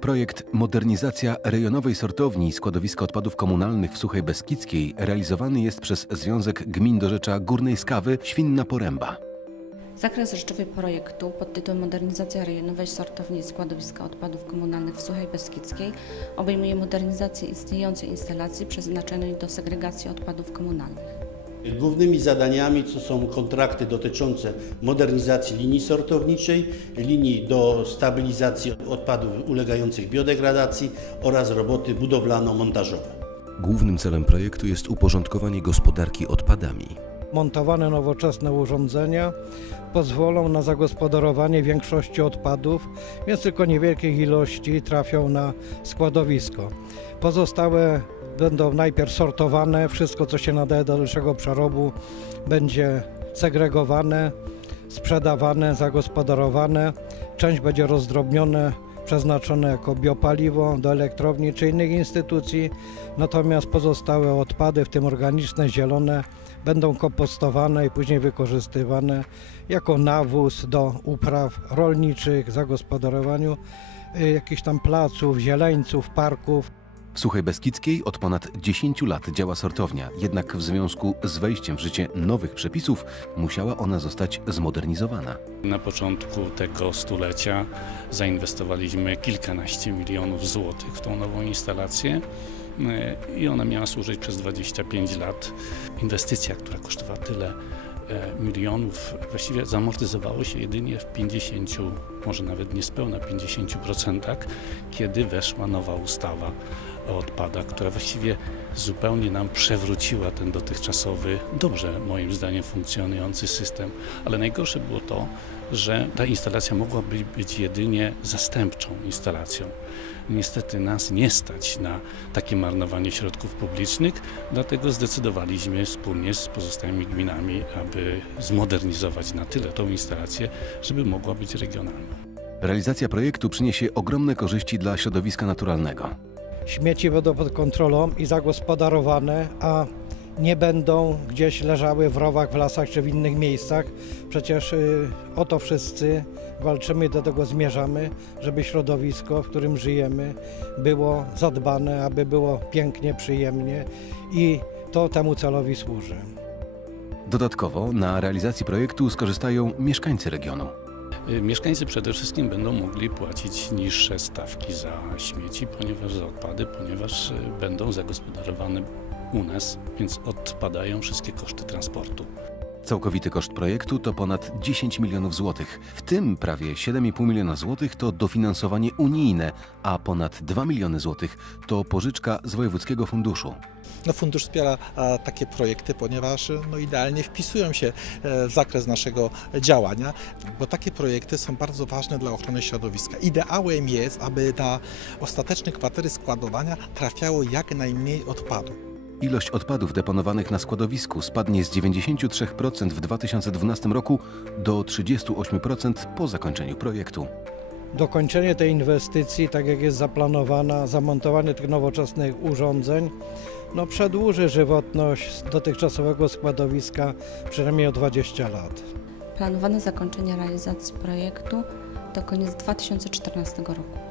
Projekt Modernizacja rejonowej sortowni i składowiska odpadów komunalnych w Suchej Beskidzkiej realizowany jest przez Związek Gmin do Rzecza Górnej Skawy Świnna Poręba. Zakres rzeczowy projektu pod tytułem Modernizacja rejonowej sortowni i składowiska odpadów komunalnych w Suchej Beskidzkiej obejmuje modernizację istniejącej instalacji przeznaczonej do segregacji odpadów komunalnych. Głównymi zadaniami to są kontrakty dotyczące modernizacji linii sortowniczej, linii do stabilizacji odpadów ulegających biodegradacji oraz roboty budowlano-montażowe. Głównym celem projektu jest uporządkowanie gospodarki odpadami. Montowane nowoczesne urządzenia pozwolą na zagospodarowanie większości odpadów, więc tylko niewielkich ilości trafią na składowisko. Pozostałe będą najpierw sortowane, wszystko co się nadaje do dalszego przerobu będzie segregowane, sprzedawane, zagospodarowane. Część będzie rozdrobnione, przeznaczone jako biopaliwo do elektrowni czy innych instytucji, natomiast pozostałe odpady, w tym organiczne, zielone, będą kompostowane i później wykorzystywane jako nawóz do upraw rolniczych, zagospodarowaniu y, jakichś tam placów, zieleńców, parków. W Suchej Beskidzkiej od ponad 10 lat działa sortownia, jednak w związku z wejściem w życie nowych przepisów musiała ona zostać zmodernizowana. Na początku tego stulecia zainwestowaliśmy kilkanaście milionów złotych w tą nową instalację e, i ona miała służyć przez 25 lat. Inwestycja, która kosztowała tyle e, milionów, właściwie zamortyzowało się jedynie w 50, może nawet niespełna 50%, kiedy weszła nowa ustawa o odpadach, która właściwie zupełnie nam przewróciła ten dotychczasowy, dobrze moim zdaniem funkcjonujący system. Ale najgorsze było to, że ta instalacja mogła być, jedynie zastępczą instalacją. Niestety nas nie stać na takie marnowanie środków publicznych, dlatego zdecydowaliśmy wspólnie z pozostałymi gminami, aby zmodernizować na tyle tą instalację, żeby mogła być regionalna. Realizacja projektu przyniesie ogromne korzyści dla środowiska naturalnego. Śmieci będą pod kontrolą i zagospodarowane, a nie będą gdzieś leżały w rowach, w lasach czy w innych miejscach. Przecież y, o to wszyscy walczymy do tego zmierzamy, żeby środowisko, w którym żyjemy, było zadbane, aby było pięknie, przyjemnie i to temu celowi służy. Dodatkowo na realizacji projektu skorzystają mieszkańcy regionu. Y, Mieszkańcy przede wszystkim będą mogli płacić niższe stawki za śmieci, ponieważ za odpady, ponieważ y, będą zagospodarowane u nas, więc odpadają wszystkie koszty transportu. Całkowity koszt projektu to ponad 10 milionów złotych, w tym prawie 7,5 miliona złotych to dofinansowanie unijne, a ponad 2 miliony złotych to pożyczka z Wojewódzkiego Funduszu. No, fundusz wspiera a, takie projekty, ponieważ no, idealnie wpisują się e, w zakres naszego działania, bo takie projekty są bardzo ważne dla ochrony środowiska. Ideałem jest, aby na ostateczne kwatery składowania trafiało jak najmniej odpadów. Ilość odpadów deponowanych na składowisku spadnie z 93% w 2012 roku do 38% po zakończeniu projektu. Dokończenie tej inwestycji, tak jak jest zaplanowana, zamontowanie tych nowoczesnych urządzeń, no przedłuży żywotność dotychczasowego składowiska przynajmniej o 20 lat. Planowane zakończenie realizacji projektu to koniec 2014 roku.